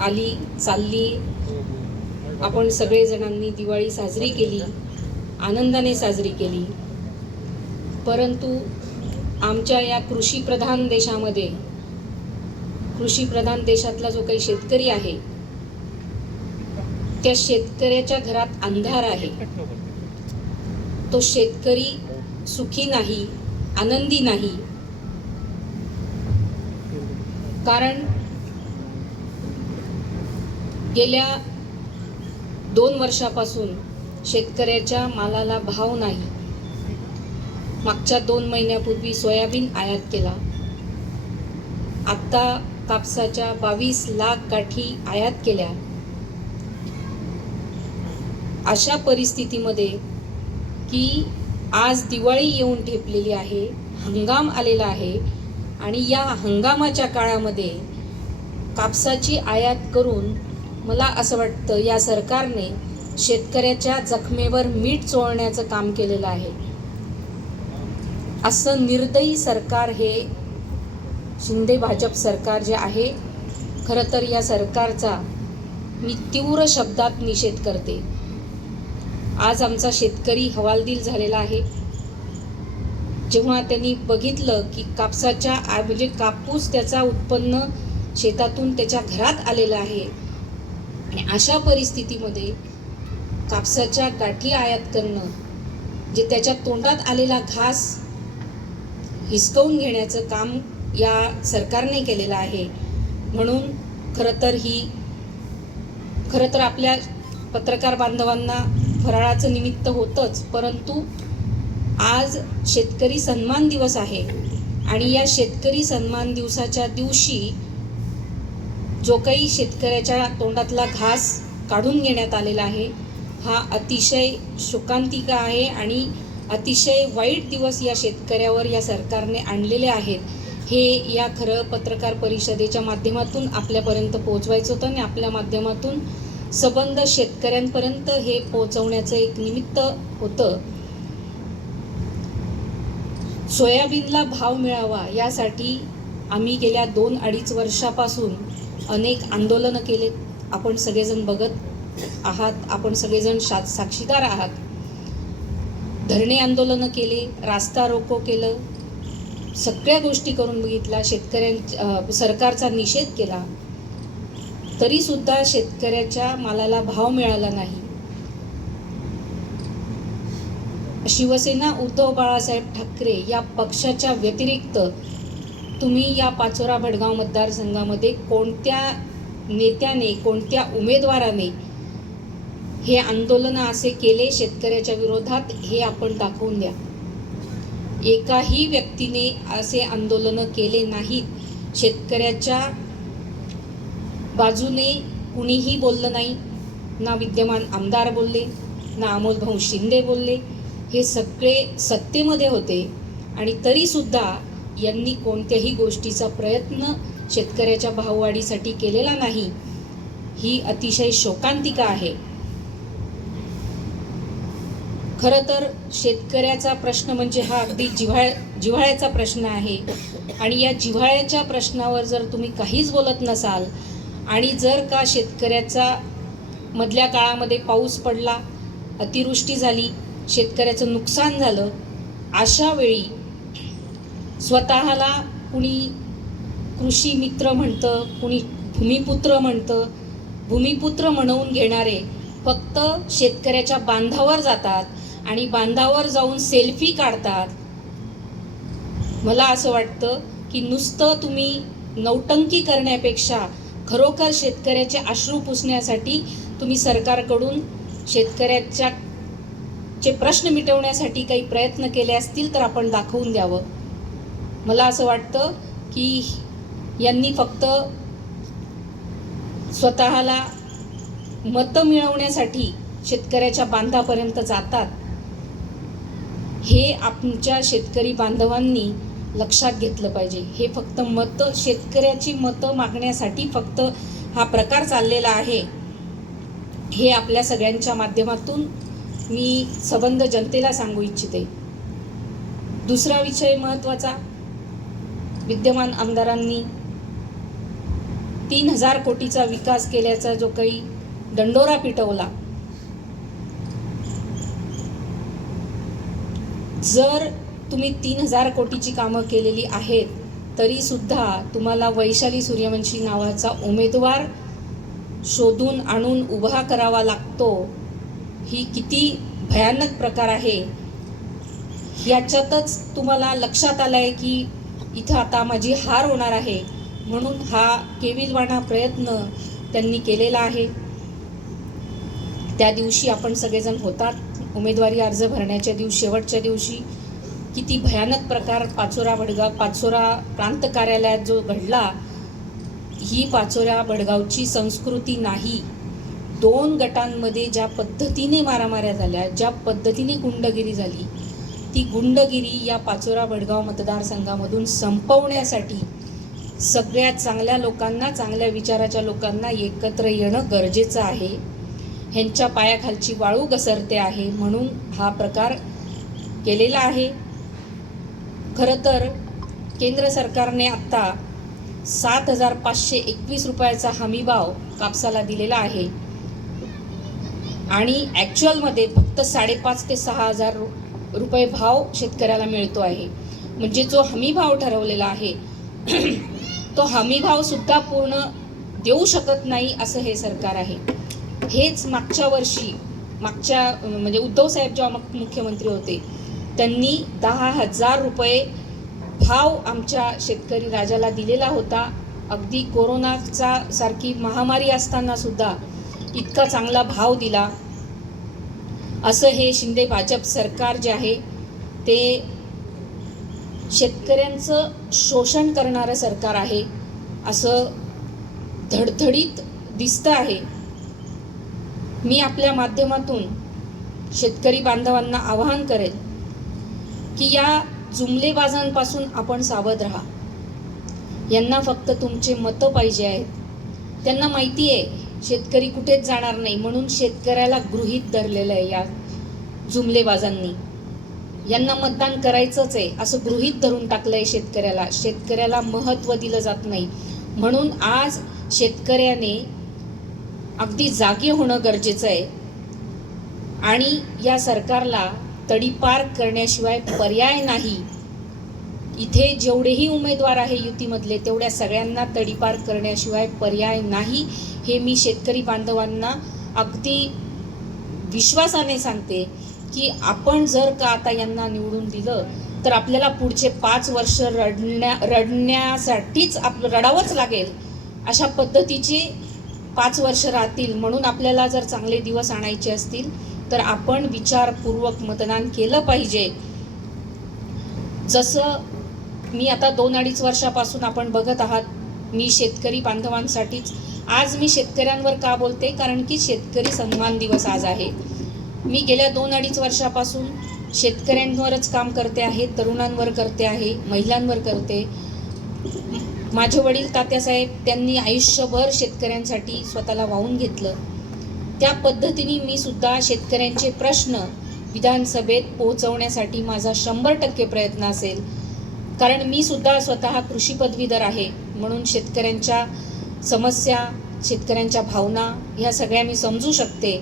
आली चालली. आपण सगळेजणांनी दिवाळी साजरी केली, आनंदाने साजरी केली. परंतु आमच्या या कृषीप्रधान देशामध्ये, कृषीप्रधान देशातला जो काही शेतकरी आहे, त्या शेतकऱ्याच्या घरात अंधार आहे. तो शेतकरी सुखी नाही, आनंदी नाही. कारण गेल्या 2 वर्षापासून शेतकऱ्याच्या मालाला भाव नाही. मागच्या 2 महिन्यापूर्वी सोयाबीन आयात केला. आत्ता कापसाच्या 22 लाख गाठी आयात केल्या. अशा परिस्थितीमध्ये की आज दिवाळी येऊन ठेपलेली आहे, हंगाम आलेला आहे आणि या हंगामाच्या काळामध्ये कापसाची आयात करून मला असं वाटतं या सरकारने शेतकऱ्याच्या जखमेवर मीठ चोळण्याचं काम केलेलं आहे. असं निर्दयी सरकार हे शिंदे भाजप सरकार जे आहे, खरं तर या सरकारचा मी तीव्र शब्दात निषेध करते. आज आमचा शेतकरी हवालदिल झालेला आहे. जेव्हा त्यांनी बघितलं की कापसाच्या म्हणजे कापूस त्याचा उत्पन्न शेतातून त्याच्या घरात आलेलं आहे आणि अशा परिस्थितीमध्ये कापसाच्या गाठी आयात करणं, जे त्याच्या तोंडात आलेला घास हिसकावून घेण्याचं काम या सरकारने केलेलं आहे. म्हणून खरं तर आपल्या पत्रकार बांधवांना फराळाचं निमित्त होतंच, परंतु आज शेतकरी सन्मान दिवस आहे आणि या शेतकरी सन्मान दिवसाच्या दिवशी जो काही शेतकऱ्याच्या तोंडातला घास काढून घेण्यात आलेला आहे, हा अतिशय शोकांतिका आहे आणि अतिशय वाईट दिवस या शेतकऱ्यावर या सरकारने आणलेले आहेत. हे या खरं पत्रकार परिषदेच्या माध्यमातून आपल्यापर्यंत पोहोचवायचं होतं आणि आपल्या माध्यमातून सबंध शेतकऱ्यांपर्यंत हे पोहोचवण्याचं एक निमित्त होतं. सोयाबीनला भाव मिळावा यासाठी आम्ही गेल्या 2-2.5 वर्षापासून अनेक आंदोलनं केलेत. आपण सगळेजण बघत आहात, आपण सगळेजण साक्षीदार आहात. धरणे आंदोलनं केले, रास्ता रोको केलं, सगळ्या गोष्टी करून बघितला, सरकारचा निषेध केला, तरी सुद्धा शेतकऱ्याच्या मालाला भाव मिळाला नाही. शिवसेना उद्धव बाळासाहेब ठाकरे या पक्षाच्या व्यतिरिक्त तुम्ही या पाचोरा भडगाव मतदारसंघामध्ये कोणत्या नेत्याने, कोणत्या उमेदवाराने हे आंदोलन असे केले शेतकऱ्याच्या विरोधात, हे आपण दाखवून द्या. एकाही व्यक्तीने असे आंदोलनं केले नाहीत. शेतकऱ्याच्या बाजूने कुणीही बोललं नाही. ना विद्यमान आमदार बोलले, ना अमोलभाऊ शिंदे बोलले. हे सगळे सत्तेमध्ये होते आणि तरीसुद्धा यांनी कोणत्याही गोष्टीचा प्रयत्न शेतकऱ्याच्या भाववाढीसाठी केलेला नाही. ही अतिशय शोकांतिका आहे. खरं तर शेतकऱ्याचा प्रश्न म्हणजे हा अगदी जिव्हाळ्याचा प्रश्न आहे आणि या जिव्हाळ्याच्या प्रश्नावर जर तुम्ही काहीच बोलत नसाल आणि जर का शेतकऱ्याचा मधल्या काळामध्ये पाऊस पडला, अतिवृष्टी झाली, शेतकऱ्याचं नुकसान झालं, अशा वेळी स्वतःला कुणी कृषी मित्र म्हणतं, कुणी भूमिपुत्र म्हणतं. भूमिपुत्र म्हणवून घेणारे फक्त शेतकऱ्याच्या बांधावर जातात आणि बांधावर जाऊन सेल्फी काढतात. मला असं वाटतं की नुसतं तुम्ही नौटंकी करण्यापेक्षा खरोखर शेतकऱ्याचे अश्रू पुसण्यासाठी तुम्ही सरकारकडून शेतकऱ्याचे प्रश्न मिटवण्यासाठी काही प्रयत्न केले असतील तर आपण दाखवून द्यावं. मला असं वाटतं की यांनी फक्त स्वतःला मतं मिळवण्यासाठी शेतकऱ्याच्या बांधापर्यंत जातात. हे आमच्या शेतकरी बांधवांनी लक्षात घेतलं पाहिजे. हे फक्त मतं, शेतकऱ्याची मतं मागण्यासाठी फक्त हा प्रकार चाललेला आहे, हे आपल्या सगळ्यांच्या माध्यमातून मी सबंध जनतेला सांगू इच्छिते. दुसरा विषय महत्त्वाचा, विद्यमान आमदारांनी 3,000 कोटीचा विकास केल्याचा जो काही दंडोरा पिटवला, जर तुम्ही 3,000 कोटीची कामं केलेली आहेत तरी सुद्धा तुम्हाला वैशाली सूर्यवंशी नावाचा उमेदवार शोधून आणून उभा करावा लागतो, ही किती भयानक प्रकार आहे. याच्यातच तुम्हाला लक्षात आलं आहे की इथं आता माझी हार होणार आहे, म्हणून हा केविलवाणा प्रयत्न त्यांनी केलेला आहे. त्या दिवशी आपण सगळेजण होतात, उमेदवारी अर्ज भरण्याच्या शेवटच्या दिवशी किती भयानक प्रकार पाचोरा प्रांत कार्यालयात जो घडला, ही पाचोरा भडगावची संस्कृती नाही. 2 गटांमध्ये ज्या पद्धतीने मारामाऱ्या झाल्या, ज्या पद्धतीने गुंडगिरी झाली, ती गुंडगिरी या पाचोरा भडगाव मतदारसंघामधून संपवण्यासाठी सगळ्या चांगल्या लोकांना, चांगल्या विचाराच्या लोकांना एकत्र येणं गरजेचं आहे. ह्यांच्या पायाखालची वाळू घसरते आहे म्हणून हा प्रकार केलेला आहे. खरं तर केंद्र सरकारने आत्ता 7,521 रुपयाचा हमीभाव कापसाला दिलेला आहे आणि ॲक्च्युअलमध्ये फक्त 5,500 ते 6,000 रुपये भाव शेतकऱ्याला मिळतो आहे. म्हणजे जो हमीभाव ठरवलेला आहे तो हमीभावसुद्धा पूर्ण देऊ शकत नाही असं हे सरकार आहे. हेच मागच्या वर्षी म्हणजे उद्धव साहेब जेव्हा मुख्यमंत्री होते त्यांनी 10,000 रुपये भाव आमच्या शेतकरी राजाला दिलेला होता. अगदी कोरोनाचा सारखी महामारी असताना सुद्धा इतका चांगला भाव दिला. असं हे शिंदे भाजप सरकार जे आहे ते शेतकऱ्यांचं शोषण करणारं सरकार आहे असं धडधडीत दिसतं आहे. मी आपल्या माध्यमातून शेतकरी बांधवांना आवाहन करेल की या जुमलेबाजांपासून आपण सावध राहा. यांना फक्त तुमचे मतं पाहिजे आहेत. त्यांना माहिती आहे शेतकरी कुठेच जाणार नाही, म्हणून शेतकऱ्याला गृहीत धरलेलं आहे या जुमलेबाजांनी. यांना मतदान करायचंच आहे असं गृहीत धरून टाकलं आहे शेतकऱ्याला. शेतकऱ्याला महत्त्व दिलं जात नाही, म्हणून आज शेतकऱ्याने अगदी जागे होणं गरजेचं आहे आणि या सरकारला तडीपार करण्याशिवाय पर्याय नाही. इथे जेवढेही उमेदवार आहे युतीमधले तेवढ्या सगळ्यांना तडीपार करण्याशिवाय पर्याय नाही, हे मी शेतकरी बांधवांना अगदी विश्वासाने सांगते की आपण जर का आता यांना निवडून दिलं तर आपल्याला पुढचे 5 वर्ष रडण्यासाठीच रडावंच लागेल. अशा पद्धतीचे 5 वर्ष राहतील. म्हणून आपल्याला जर चांगले दिवस आणायचे असतील तर आपण विचारपूर्वक मतदान केलं पाहिजे. जसं मी आता 2-2.5 वर्षापासून आपण बघत आहात, मी शेतकरी बांधवांसाठीच आज मी शेतकऱ्यांवर का बोलते, कारण की शेतकरी सन्मान दिवस आज आहे. मी गेल्या 2-2.5 वर्षापासून शेतकऱ्यांवरच काम करते आहे, तरुणांवर करते आहे, महिलांवर करते. माझे वडील तात्यासाहेब त्यांनी आयुष्यभर शेतकऱ्यांसाठी स्वतःला वाहून घेतलं. त्या पद्धतीने मी सुद्धा शेतकऱ्यांचे प्रश्न विधानसभेत पोहोचवण्यासाठी माझा 100% प्रयत्न असेल. कारण मी सुद्धा स्वतः कृषी पदवीधर आहे, म्हणून शेतकऱ्यांच्या समस्या, शेतकऱ्यांच्या भावना ह्या सगळ्या मी समजू शकते.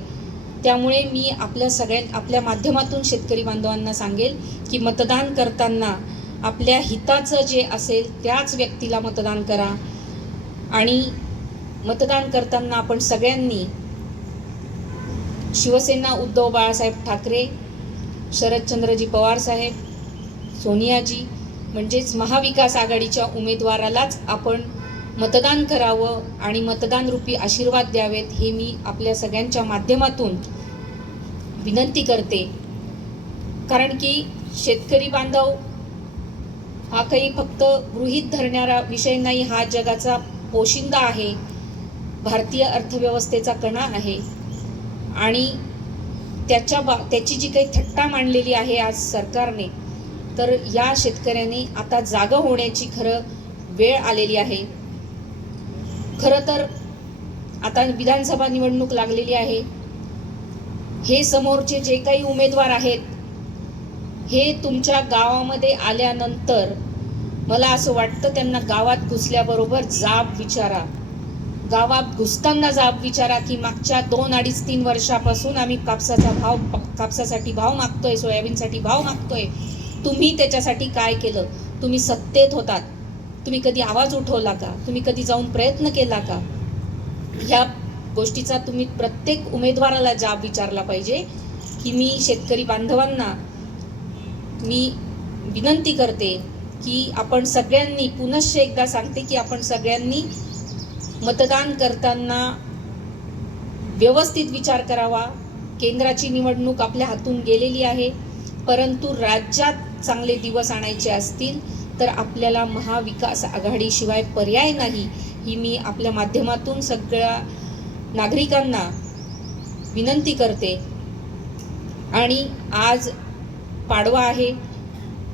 त्यामुळे मी आपल्या माध्यमातून शेतकरी बांधवांना सांगेल की मतदान करताना आपल्या हिताचं जे असेल त्याच व्यक्तीला मतदान करा आणि मतदान करताना आपण सगळ्यांनी शिवसेना उद्धव बाळासाहेब ठाकरे, शरदचंद्रजी पवार साहेब, सोनियाजी म्हणजेच महाविकास आघाडीच्या उमेदवारालाच आपण मतदान करावं आणि मतदानरूपी आशीर्वाद द्यावेत, हे मी आपल्या सगळ्यांच्या माध्यमातून विनंती करते. कारण की शेतकरी बांधव हा काही फक्त गृहीत धरणारा विषय नाही, हा जगाचा पोशिंदा आहे, भारतीय अर्थव्यवस्थेचा कणा आहे आणि त्याची जी काही थट्टा मांडलेली आहे आज सरकारने, तर या शेतकऱ्याने आता जागं होण्याची खरं वेळ आलेली आहे. खरं तर आता विधानसभा निवडणूक लागलेली आहे. हे समोरचे जे काही उमेदवार आहेत हे तुमच्या गावामध्ये आल्यानंतर मला असं वाटतं त्यांना गावात घुसल्याबरोबर जाब विचारा गावात घुसताना जाब विचारा की मागच्या 2-2.5-3 वर्षापासून आम्ही कापसासाठी भाव मागतोय, सोयाबीनसाठी भाव मागतोय. तुम्ही त्याच्यासाठी काय केलं? तुम्ही सत्तेत होतात, तुम्ही कधी आवाज उठवला का? तुम्ही कधी जाऊन प्रयत्न केला का? ह्या गोष्टीचा तुम्ही प्रत्येक उमेदवाराला जाब विचारला पाहिजे. की मी शेतकरी बांधवांना मी विनंती करते की आपण सगळ्यांनी, पुनश्च एकदा सांगते की आपण सगळ्यांनी मतदान करताना व्यवस्थित विचार करावा. केंद्राची निवडणूक आपल्या हातून गेलेली आहे, परंतु राज्यात चांगले दिवस आणायचे असतील तर आपल्याला महाविकास आघाडीशिवाय पर्याय नाही, ही मी आपल्या माध्यमातून सगळ्या नागरिकांना विनंती करते. आणि आज पाडवा आहे.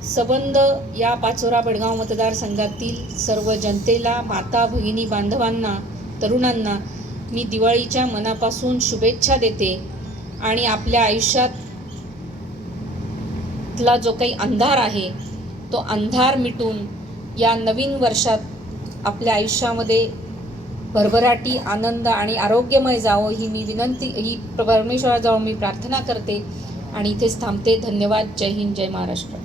सबंध या पाचोरा बेळगाव मतदारसंघातील सर्व जनतेला, माता भगिनी बांधवांना, तरुणांना मी दिवाळीच्या मनापासून शुभेच्छा देते. आणि आपल्या आयुष्यातला जो काही अंधार आहे तो अंधार मिटून या नवीन वर्षात आपल्या आयुष्यामध्ये भरभराटी, आनंद आणि आरोग्यमय जावं ही मी विनंती, ही परमेश्वराजवळ मी प्रार्थना करते. आणि इथेच थांबते. धन्यवाद. जय हिंद, जय महाराष्ट्र.